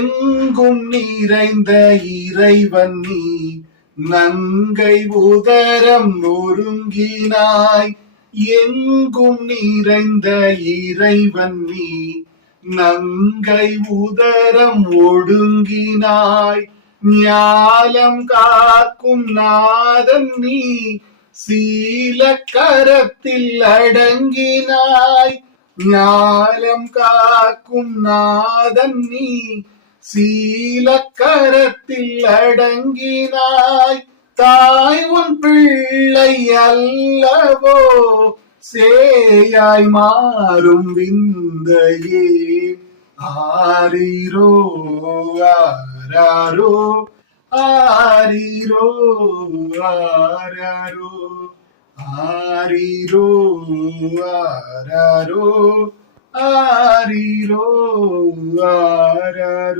எங்கும் நிறைந்த இறைவன் நீ, நங்கை உதரம் நொறுங்கினாய். எங்கும் நிறைந்த இறைவன் நீ, நங்கை உதரம் ஒடுங்கினாய். ஞாலம் காக்கும் நாதன் நீ, சீல கரத்தில் அடங்கினாய். ஞாலம் காக்கும் நாதன் நீ, சீல கரத்தில் அடங்கினாய். தாய் உன் பிள்ளை அல்லவோ, சேயாய் மாறும் விந்தையே. ஆரிரோ ஆராரோ, ஆரிரோ ஆராரோ, ஆரிரோ ஆராரோ, ஆரிரோ ஆராரோ.